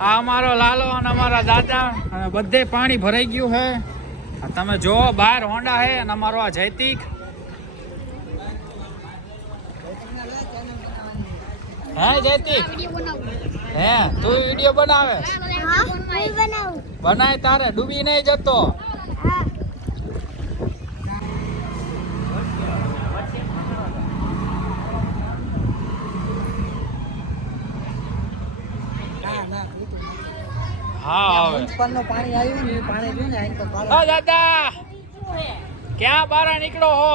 આ અમારો લાલો અને અમારા દાદા અને બધે પાણી ભરાઈ ગયું છે. તમે જો બહાર હોન્ડા છે અને અમારો આ જૈતિક. હે જૈતિક હે તું વિડીયો બનાવે? બનાય તારે ડૂબી નહીં જતો. હા હવે પાણી આવ્યું ને પાણી જો ને હા દાદા ક્યાં બહાર નીકળો હો?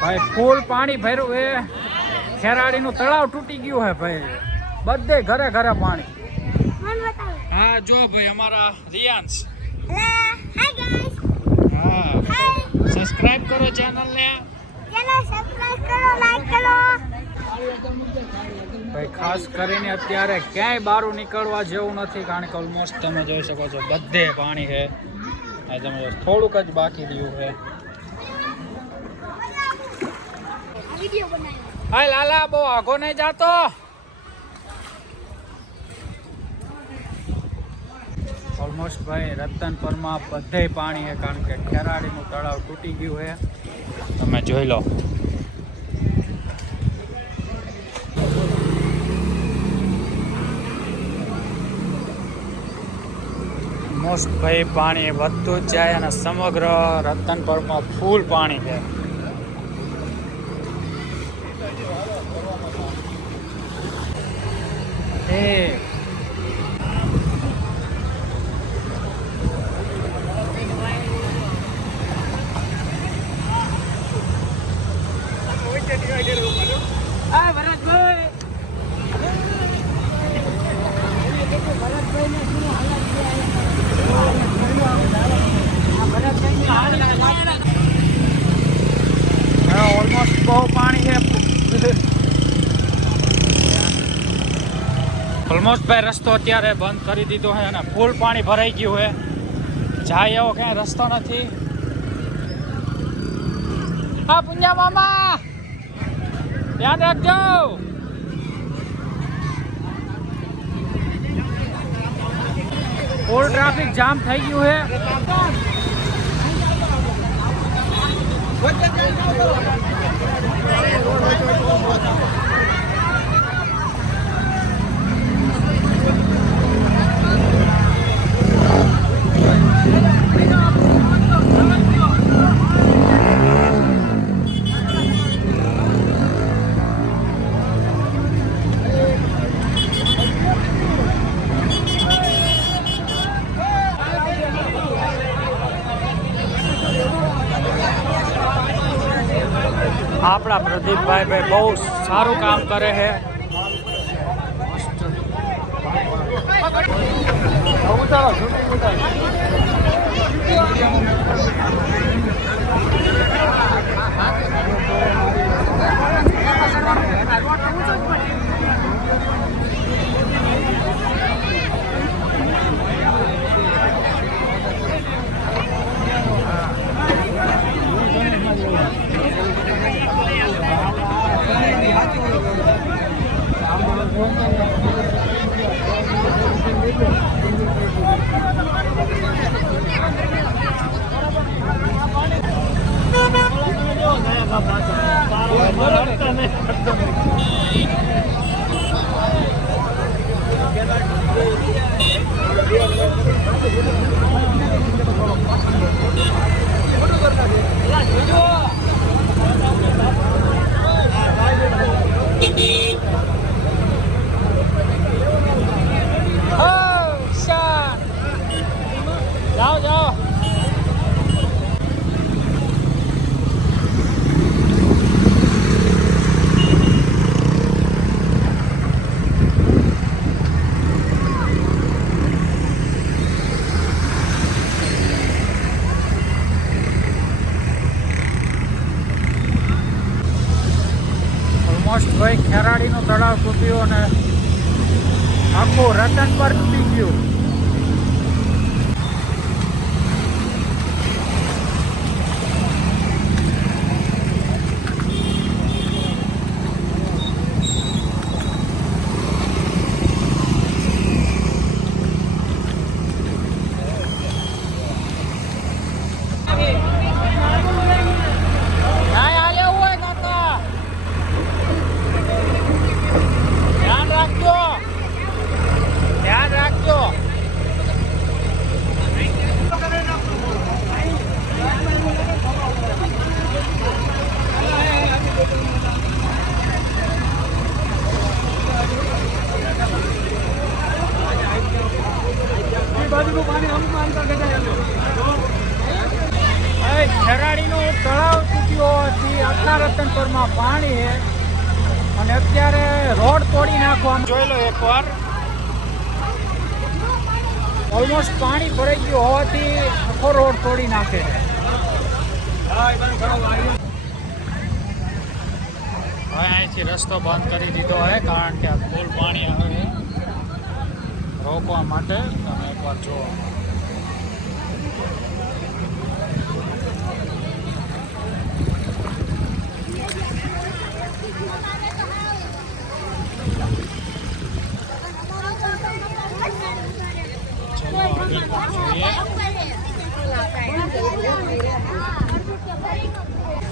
ભાઈ ફૂલ પાણી ભર્યું હે. ખેરાડીનું તળાવ તૂટી ગયું હે ભાઈ. બધે ઘરે ઘરે પાણી. હા જો ભાઈ અમારા રિયાન્સ. હા સબસ્ક્રાઇબ કરો ચેનલ ને. ભાઈ ખાસ કરીને અત્યારે ક્યાંય બહાર નીકળવા જેવું નથી, કારણ કે ઓલમોસ્ટ તમે જોઈ શકો છો બધે પાણી છે. તમે થોડુંક જ બાકી રહ્યું છે. હાય લાલા બહુ આઘો નહીં જાતો. ઓલમોસ્ટ ભાઈ રતનપરમાં બધે પાણી છે, કારણ કે ખેરાડીનું તળાવ તૂટી ગયું છે. તમે જોઈ લો. મોસ્ટ ભાઈ પાણી વધતું જ જાય અને સમગ્ર રતનપરમાં ફૂલ પાણી છે. ઓલમોસ્ટ બહુ પાણી છે. ઓલમોસ્ટ ભાઈ રસ્તો અત્યારે બંધ કરી દીધો છે અને ફૂલ પાણી ભરાઈ ગયું છે. જાય એવો ક્યાંય રસ્તો નથી. હા પુંજા મામા ધ્યાન રાખજો. ફૂલ ટ્રાફિક જામ થઈ ગયું છે. આપણા પ્રદીપભાઈ ભાઈ બહુ સારું કામ કરે છે. જાઓ જાઓ. ઓલમોસ્ટ ભાઈ ખેરાડીનું તળાવ તૂટ્યું અને આખું રતનપર તૂટી ગયું. કૃષ્ણ રતનપુરમાં પાણી છે અને અત્યારે રોડ તોડી નાખવામાં જોઈ લો એકવાર. ઓલમોસ્ટ પાણી ભરાઈ ગયું હોવાથી આખો રોડ તોડી નાખે છે. હવે અહીંથી રસ્તો બંધ કરી દીધો હોય કારણ કે આ ફૂલ પાણી આવે છે રોકવા માટે. તમે એકવાર જુઓ.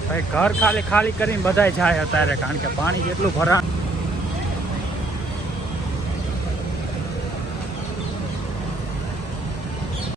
ભાઈ ઘર ખાલી કરીને બધાય જાય અત્યારે કારણ કે પાણી જેટલું ભરાણ.